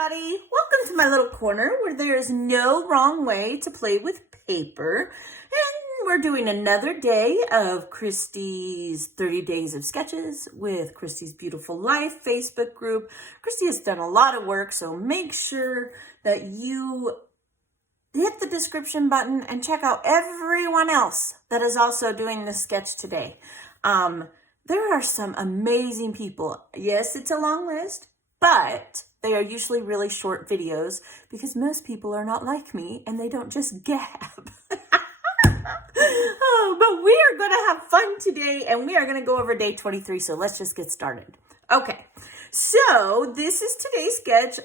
everybody. Welcome to my little corner where there is no wrong way to play with paper. And we're doing another day of Christy's 30 Days of Sketches with Christy's Beautiful Life Facebook group. Christy has done a lot of work, so make sure that you hit the description button and check out everyone else that is also doing this sketch today. There are some amazing people. Yes, it's a long list, but they are usually really short videos because most people are not like me and they don't just gab. Oh, but we are going to have fun today and we are going to go over day 23. So let's just get started. Okay, so this is today's sketch.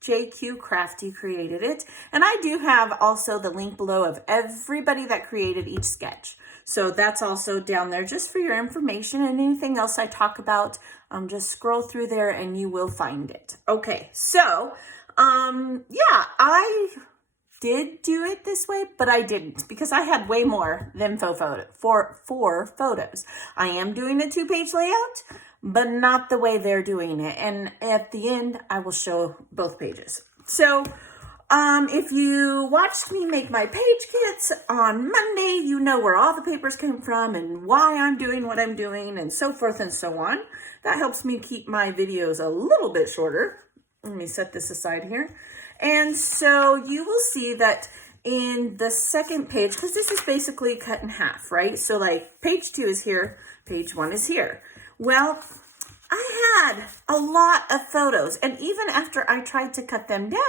JQ Crafty created it. And I do have also the link below of everybody that created each sketch. So that's also down there just for your information, and anything else I talk about, just scroll through there and you will find it. Okay, so yeah, I did do it this way, but I didn't because I had way more than four photos. I am doing a 2-page layout, but not the way they're doing it. And at the end, I will show both pages. So if you watched me make my page kits on Monday, you know where all the papers came from and why I'm doing what I'm doing and so forth and so on. That helps me keep my videos a little bit shorter. Let me set this aside here. And so you will see that in the second page, because this is basically cut in half, right? So like page 2 is here, page 1 is here. Well, I had a lot of photos, and even after I tried to cut them down,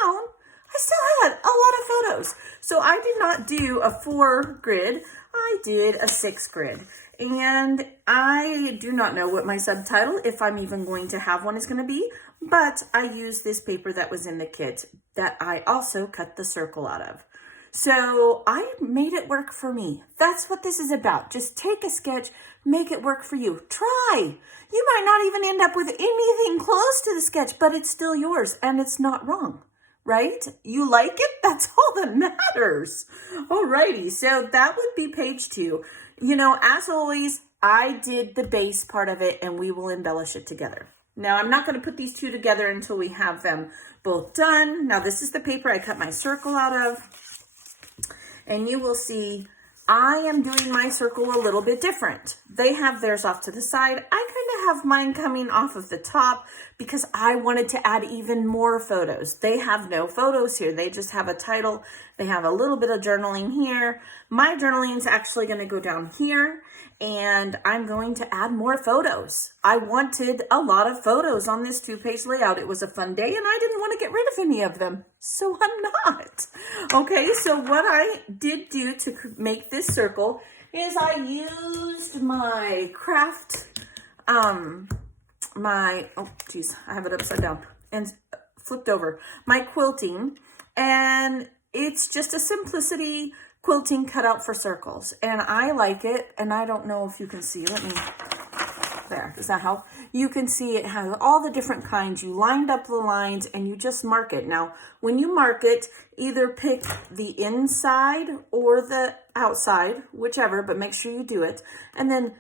I still had a lot of photos. So I did not do a 4 grid, I did a 6 grid. And I do not know what my subtitle, if I'm even going to have one, is going to be, but I used this paper that was in the kit that I also cut the circle out of. So I made it work for me. That's what this is about. Just take a sketch, make it work for you. Try. You might not even end up with anything close to the sketch, but it's still yours and it's not wrong, right? You like it? That's all that matters. Alrighty, so that would be page 2. You know, as always, I did the base part of it and we will embellish it together. Now, I'm not going to put these two together until we have them both done. Now, this is the paper I cut my circle out of. And you will see I am doing my circle a little bit different. They have theirs off to the side. I kind of have mine coming off of the top because I wanted to add even more photos. They have no photos here. They just have a title. They have a little bit of journaling here. My journaling is actually going to go down here, and I'm going to add more photos. I wanted a lot of photos on this 2-page layout. It was a fun day, and I didn't want to get rid of any of them, so I'm not. Okay, so what I did do to make this circle is I used my craft, oh geez, I have it upside down and flipped over, my quilting, and it's just a simplicity quilting cut out for circles, and I like it. And I don't know if you can see, there, does that help? You can see it has all the different kinds. You lined up the lines and you just mark it. Now, when you mark it, either pick the inside or the outside, whichever, but make sure you do it. And then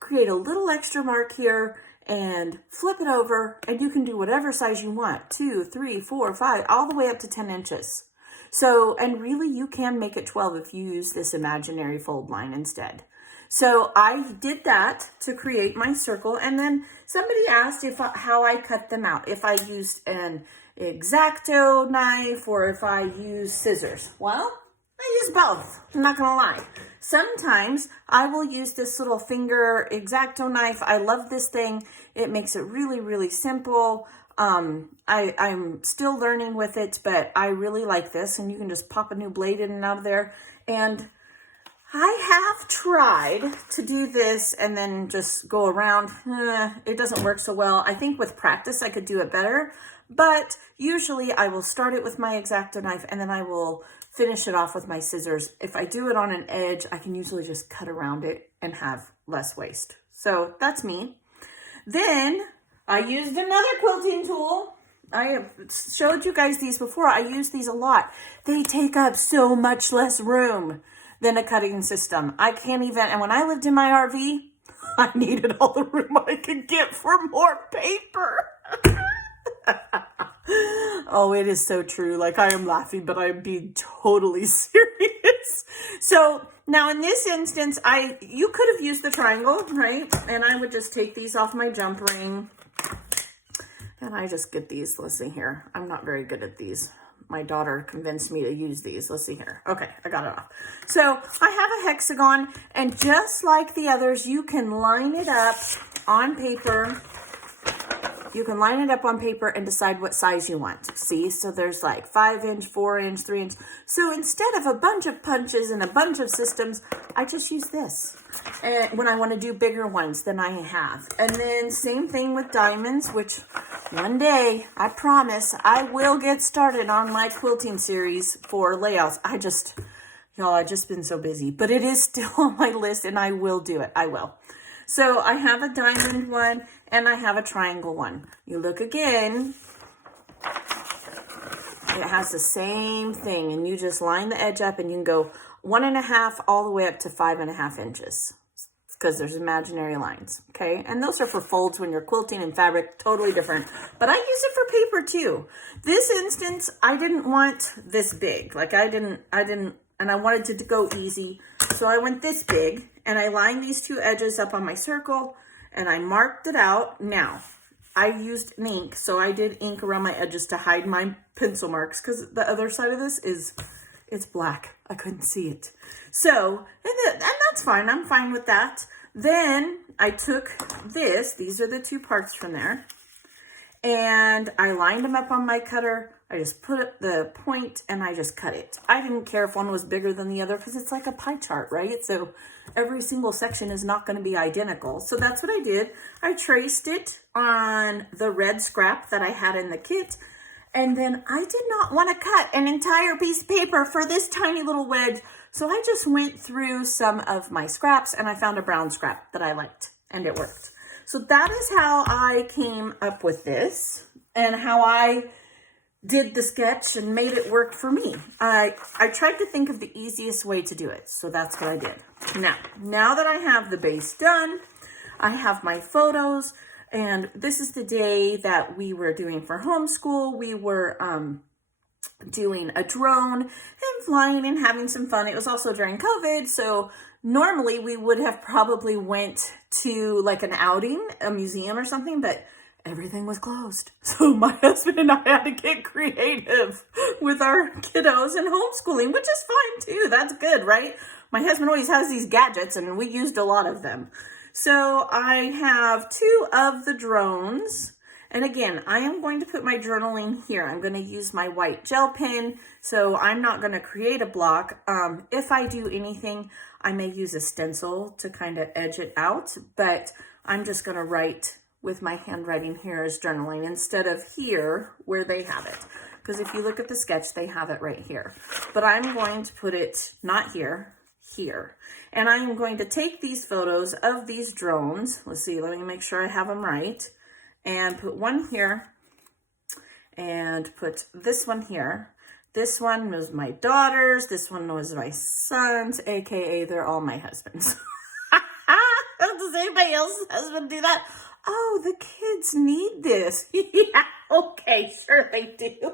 create a little extra mark here and flip it over, and you can do whatever size you want, 2, 3, 4, 5, all the way up to 10 inches. So, and really you can make it 12 if you use this imaginary fold line instead. So I did that to create my circle, and then somebody asked how I cut them out, if I used an X-Acto knife or if I used scissors. Well, I use both, I'm not gonna lie. Sometimes I will use this little finger X-Acto knife. I love this thing. It makes it really, really simple. I'm still learning with it, but I really like this, and you can just pop a new blade in and out of there. And I have tried to do this and then just go around. It doesn't work so well. I think with practice I could do it better, but usually I will start it with my X-Acto knife and then I will finish it off with my scissors. If I do it on an edge, I can usually just cut around it and have less waste. So that's me. Then I used another quilting tool. I have showed you guys these before. I use these a lot. They take up so much less room than a cutting system. I can't even, and when I lived in my RV, I needed all the room I could get for more paper. Oh, it is so true. Like, I am laughing, but I am being totally serious. So now in this instance, you could have used the triangle, right? And I would just take these off my jump ring. And I just get these. Let's see here. I'm not very good at these. My daughter convinced me to use these. Let's see here. Okay, I got it off. So I have a hexagon, and just like the others, you can line it up on paper. You can line it up on paper and decide what size you want. See, so there's like 5-inch, 4-inch, 3-inch. So instead of a bunch of punches and a bunch of systems, I just use this. And when I want to do bigger ones than I have. And then same thing with diamonds, which one day, I promise, I will get started on my quilting series for layouts. Y'all, I've just been so busy. But it is still on my list, and I will do it. I will. So I have a diamond one, and I have a triangle one. You look again, it has the same thing, and you just line the edge up, and you can go 1.5 all the way up to 5.5 inches, because there's imaginary lines, okay? And those are for folds when you're quilting and fabric, totally different. But I use it for paper too. This instance, I didn't want this big. Like and I wanted to go easy. So I went this big, and I lined these two edges up on my circle, and I marked it out. Now, I used an ink, so I did ink around my edges to hide my pencil marks, because the other side of this it's black. I couldn't see it. So, and that's fine. I'm fine with that. Then I took these are the two parts from there, and I lined them up on my cutter. I just put the point and I just cut it. I didn't care if one was bigger than the other, because it's like a pie chart, right? So every single section is not going to be identical. So that's what I did. I traced it on the red scrap that I had in the kit. And then I did not want to cut an entire piece of paper for this tiny little wedge. So I just went through some of my scraps, and I found a brown scrap that I liked, and it worked. So that is how I came up with this, and how I did the sketch and made it work for me. I tried to think of the easiest way to do it. So that's what I did. Now that I have the base done, I have my photos. And this is the day that we were doing for homeschool. We were doing a drone and flying and having some fun. It was also during COVID. So normally we would have probably went to like an outing, a museum or something, but everything was closed. So my husband and I had to get creative with our kiddos and homeschooling, which is fine too. That's good, right? My husband always has these gadgets, and we used a lot of them. So I have 2 of the drones. And again, I am going to put my journaling here. I'm going to use my white gel pen. So I'm not going to create a block. If I do anything, I may use a stencil to kind of edge it out. But I'm just going to write with my handwriting here as journaling instead of here where they have it. Because if you look at the sketch, they have it right here. But I'm going to put it not here, here. And I'm going to take these photos of these drones. Let's see, let me make sure I have them right. And put one here and put this one here. This one was my daughter's. This one was my son's, AKA they're all my husband's. Does anybody else's husband do that? Oh, the kids need this. Yeah, okay, sure they do.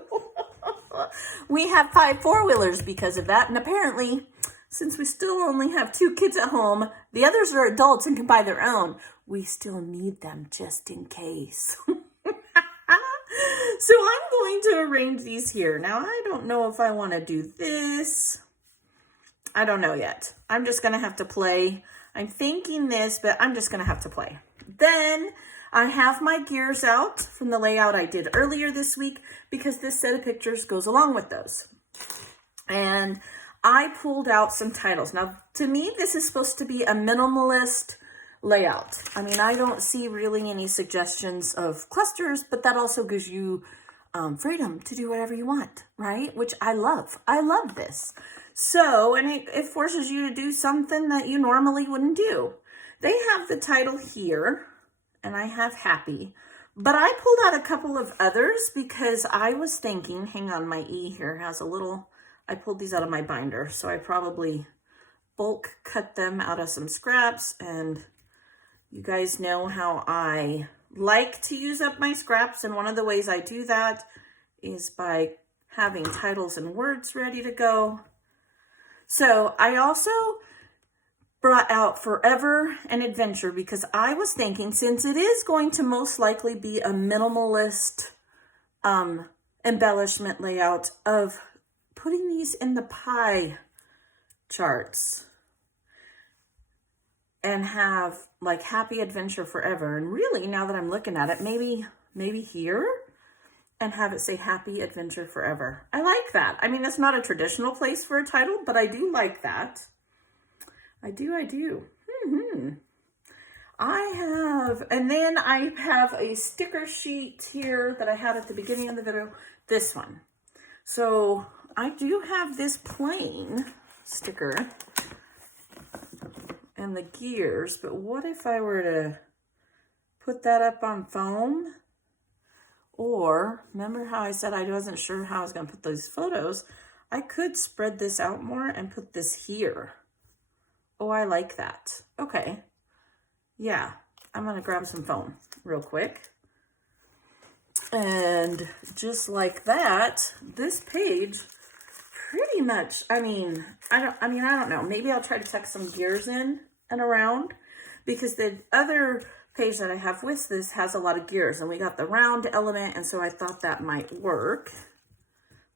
We have 5 4-wheelers because of that. And apparently, since we still only have 2 kids at home, the others are adults and can buy their own. We still need them just in case. So I'm going to arrange these here. Now, I don't know if I want to do this. I don't know yet. I'm just going to have to play. I'm thinking this, but I'm just going to have to play. Then I have my gears out from the layout I did earlier this week, because this set of pictures goes along with those. And I pulled out some titles. Now, to me, this is supposed to be a minimalist layout. I mean, I don't see really any suggestions of clusters, but that also gives you freedom to do whatever you want, right? Which I love. I love this. So, and it forces you to do something that you normally wouldn't do. They have the title here, and I have happy, but I pulled out a couple of others because I was thinking, hang on, my E here has a little, I pulled these out of my binder, so I probably bulk cut them out of some scraps, and you guys know how I like to use up my scraps, and one of the ways I do that is by having titles and words ready to go. So I also brought out Forever and Adventure because I was thinking, since it is going to most likely be a minimalist embellishment layout, of putting these in the pie charts and have like Happy Adventure Forever. And really, now that I'm looking at it, maybe here and have it say Happy Adventure Forever. I like that. I mean, it's not a traditional place for a title, but I do like that. I do. And then I have a sticker sheet here that I had at the beginning of the video, this one. So I do have this plain sticker and the gears, but what if I were to put that up on foam? Or, remember how I said I wasn't sure how I was going to put those photos? I could spread this out more and put this here. Oh, I like that. Okay. Yeah, I'm going to grab some foam real quick. And just like that, this page pretty much, I don't know. Maybe I'll try to tuck some gears in and around, because the other page that I have with this has a lot of gears, and we got the round element, and so I thought that might work,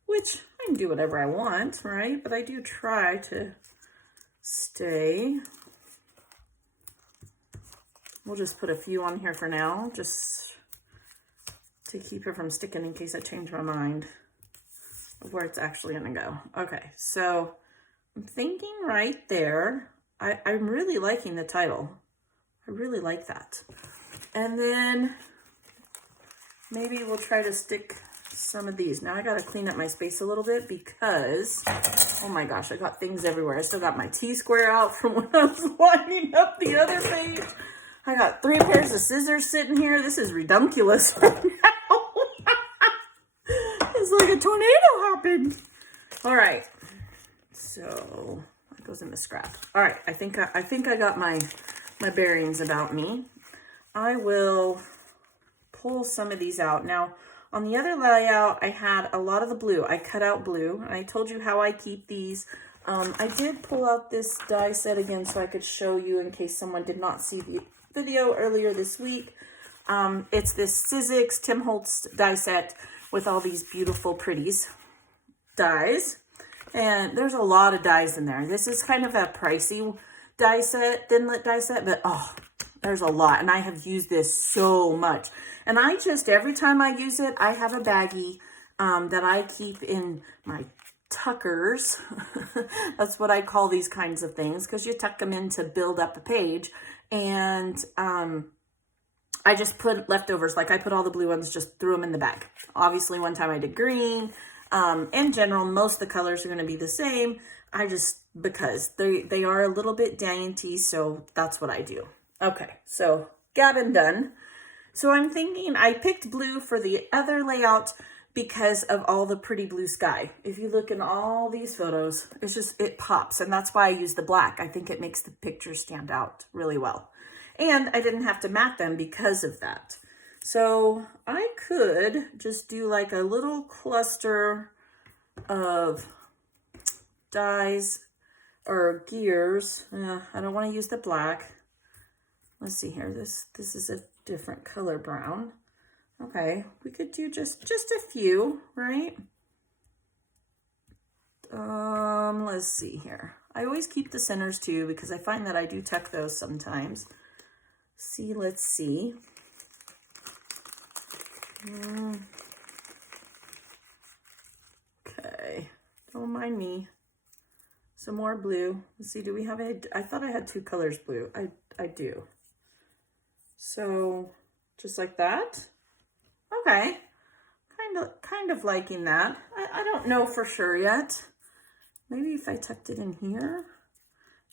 which I can do whatever I want, right? But I do try to stay. We'll just put a few on here for now, just to keep it from sticking in case I change my mind of where it's actually gonna go. Okay, so I'm thinking right there, I'm really liking the title. I really like that. And then maybe we'll try to stick some of these. Now I gotta clean up my space a little bit because, oh my gosh, I got things everywhere. I still got my T-square out from when I was lining up the other page. I got 3 pairs of scissors sitting here. This is redunculous right now. It's like a tornado happened. All right, so that goes in the scrap. All right, I think I got my bearings about me. I will pull some of these out. Now, on the other layout, I had a lot of the blue. I cut out blue, and I told you how I keep these. I did pull out this die set again so I could show you in case someone did not see the video earlier this week. It's this Sizzix Tim Holtz die set with all these beautiful pretties dies. And there's a lot of dies in there. This is kind of a pricey die set, thinlit die set, but oh, there's a lot. And I have used this so much. And I just, every time I use it, I have a baggie that I keep in my tuckers. That's what I call these kinds of things, because you tuck them in to build up a page. And I just put leftovers, like I put all the blue ones, just threw them in the bag. Obviously, one time I did green. In general, most of the colors are going to be the same. Because they are a little bit dainty, so that's what I do. Okay, so gabbing done. So I'm thinking I picked blue for the other layout because of all the pretty blue sky. If you look in all these photos, it pops, and that's why I use the black. I think it makes the picture stand out really well. And I didn't have to matte them because of that. So I could just do like a little cluster of dies or gears. I don't want to use the black. Let's see here. This is a different color brown. Okay, we could do just a few, right? Let's see here. I always keep the centers too because I find that I do tuck those sometimes. Let's see. Okay, don't mind me. Some more blue. Let's see, do we have any? I thought I had 2 colors blue. I do. So just like that. Okay, kind of liking that. I don't know for sure yet. Maybe if I tucked it in here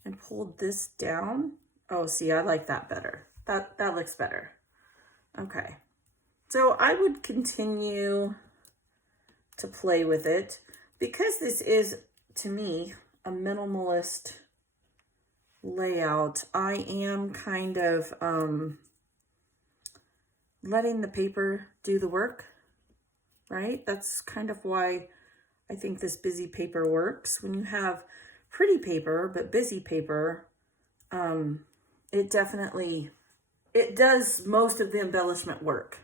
and pulled this down. Oh, see, I like that better. That looks better. Okay, so I would continue to play with it because this is, to me, a minimalist layout. I am kind of letting the paper do the work. right? That's kind of why I think this busy paper works. When you have pretty paper, but busy paper, it does most of the embellishment work,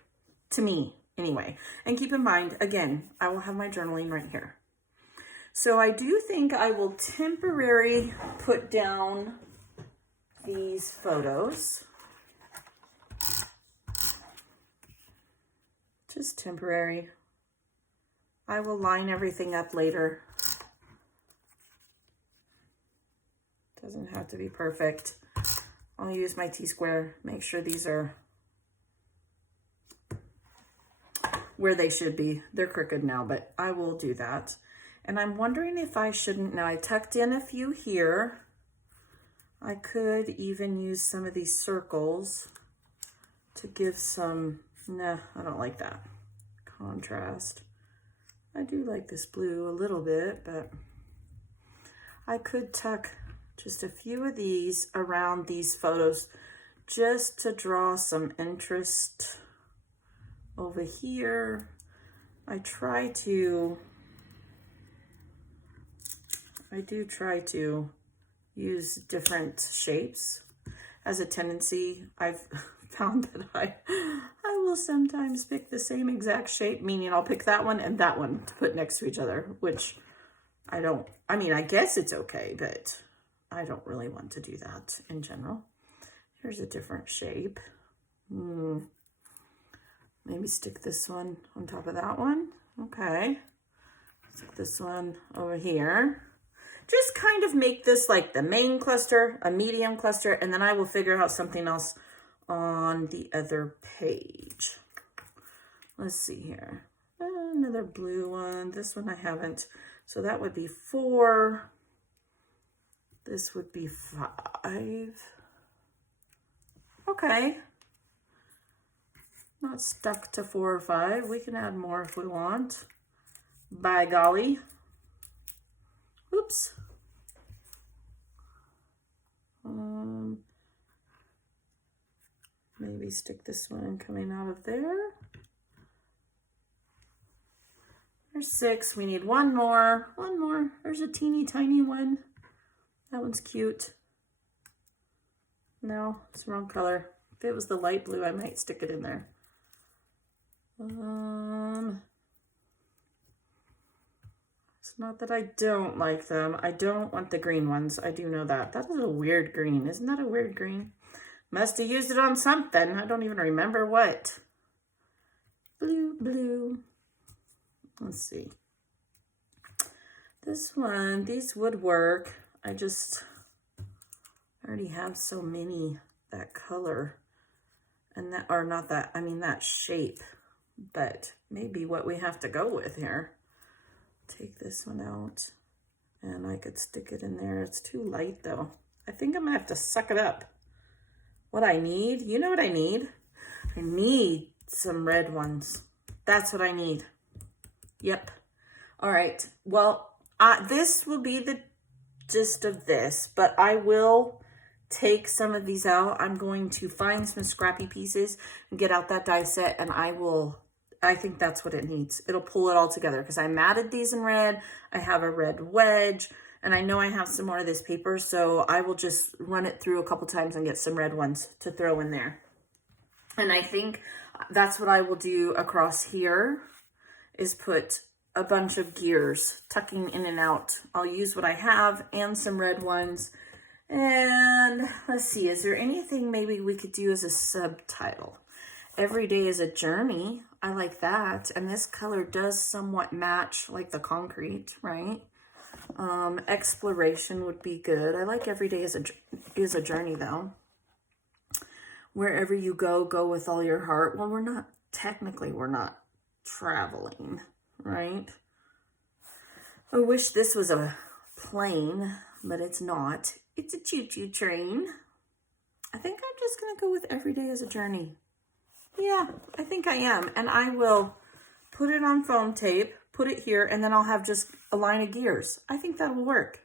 to me anyway. And keep in mind, again, I will have my journaling right here. So I do think I will temporarily put down these photos. Just temporary. I will line everything up later. Doesn't have to be perfect. I'll use my T-square, make sure these are where they should be. They're crooked now, but I will do that. And I'm wondering if I shouldn't, now I tucked in a few here. I could even use some of these circles to give some, nah, I don't like that contrast. I do like this blue a little bit, but I could tuck just a few of these around these photos just to draw some interest over here. I do try to use different shapes. As a tendency, I've found that I will sometimes pick the same exact shape, meaning I'll pick that one and that one to put next to each other, which I mean, I guess it's okay, but I don't really want to do that in general. Here's a different shape. Maybe stick this one on top of that one. Okay. Stick this one over here. Just kind of make this like the main cluster, a medium cluster, and then I will figure out something else on the other page. Let's see here. Another blue one. This one I haven't. So that would be 4. This would be 5. Okay. Not stuck to 4 or 5. We can add more if we want. By golly. Oops. Maybe stick this one coming out of there. There's 6. We need one more. One more. There's a teeny tiny one. That one's cute. No, it's the wrong color. If it was the light blue, I might stick it in there. It's not that I don't like them. I don't want the green ones. I do know that. That is a weird green. Isn't that a weird green? Must have used it on something. I don't even remember what. Blue, blue. Let's see. This one, these would work. I already have so many that color. And that, or not that, I mean that shape. But maybe what we have to go with here. Take this one out. And I could stick it in there. It's too light though. I think I'm gonna have to suck it up. What I need, you know what I need? I need some red ones. That's what I need. Yep. All right. Well, this will be the gist of this, but I will take some of these out. I'm going to find some scrappy pieces and get out that die set, and I think that's what it needs. It'll pull it all together because I matted these in red. I have a red wedge, and I know I have some more of this paper, so I will just run it through a couple times and get some red ones to throw in there. And I think that's what I will do across here, is put a bunch of gears tucking in and out. I'll use what I have and some red ones. And let's see, is there anything maybe we could do as a subtitle? Every day is a journey. I like that. And this color does somewhat match like the concrete, right? Exploration would be good. I like every day is a journey though. Wherever you go, go with all your heart. Well, we're not traveling, right? I wish this was a plane, but it's not. It's a choo-choo train. I think I'm just gonna go with every day as a journey. Yeah, I think I am. And I will put it on foam tape, put it here, and then I'll have just a line of gears. I think that will work.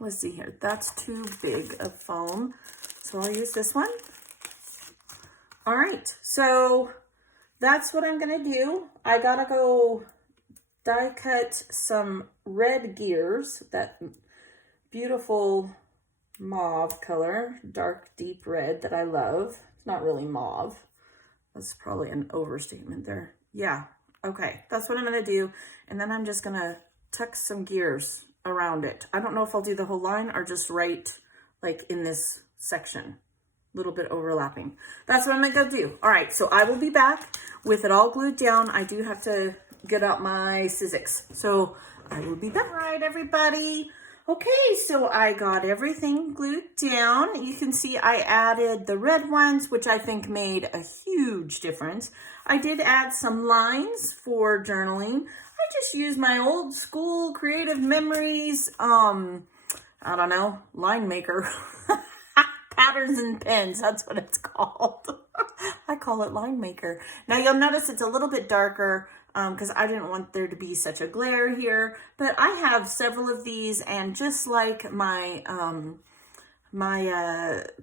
Let's see here. That's too big of foam, so I'll use this one. All right, so that's what I'm going to do. I got to go die cut some red gears, that beautiful mauve color, dark, deep red that I love. It's not really mauve. That's probably an overstatement there. Yeah, okay, that's what I'm going to do. And then I'm just going to tuck some gears around it. I don't know if I'll do the whole line or just right like in this section. A little bit overlapping. That's what I'm going to do. All right, so I will be back with it all glued down. I do have to get out my scissors. So I will be back. All right, everybody. Okay, so I got everything glued down. You can see I added the red ones, which I think made a huge difference. I did add some lines for journaling. I just used my old school Creative Memories, I don't know, line maker. Patterns and pens, that's what it's called. I call it line maker. Now you'll notice it's a little bit darker because I didn't want there to be such a glare here, but I have several of these, and just like my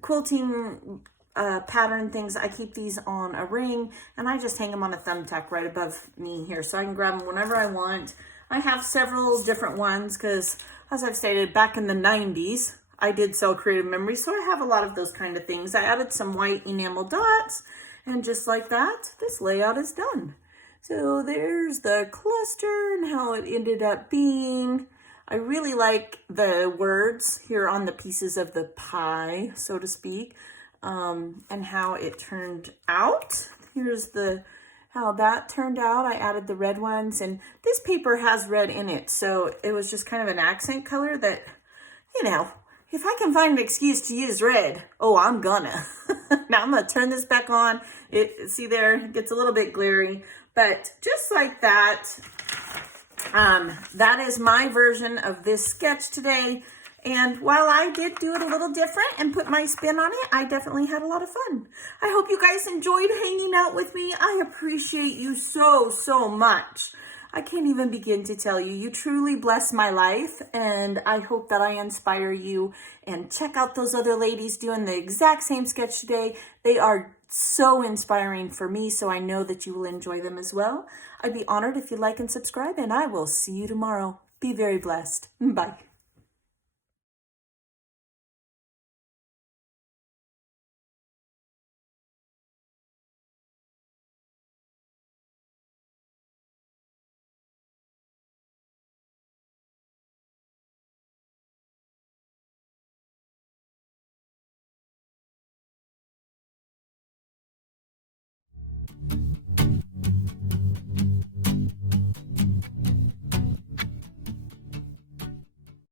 quilting pattern things, I keep these on a ring, and I just hang them on a thumbtack right above me here, so I can grab them whenever I want. I have several different ones because, as I've stated, back in the 90s, I did sell Creative Memories, so I have a lot of those kind of things. I added some white enamel dots, and just like that, this layout is done. So there's the cluster and how it ended up being. I really like the words here on the pieces of the pie, so to speak, and how it turned out. Here's how that turned out. I added the red ones, and this paper has red in it, so it was just kind of an accent color that, you know, if I can find an excuse to use red, oh, I'm gonna. Now I'm gonna turn this back on. See there, it gets a little bit glary, but just like that, that is my version of this sketch today. And while I did do it a little different and put my spin on it, I definitely had a lot of fun. I hope you guys enjoyed hanging out with me. I appreciate you so, so much. I can't even begin to tell you. You truly bless my life, and I hope that I inspire you. And check out those other ladies doing the exact same sketch today. They are so inspiring for me, so I know that you will enjoy them as well. I'd be honored if you like and subscribe, and I will see you tomorrow. Be very blessed. Bye.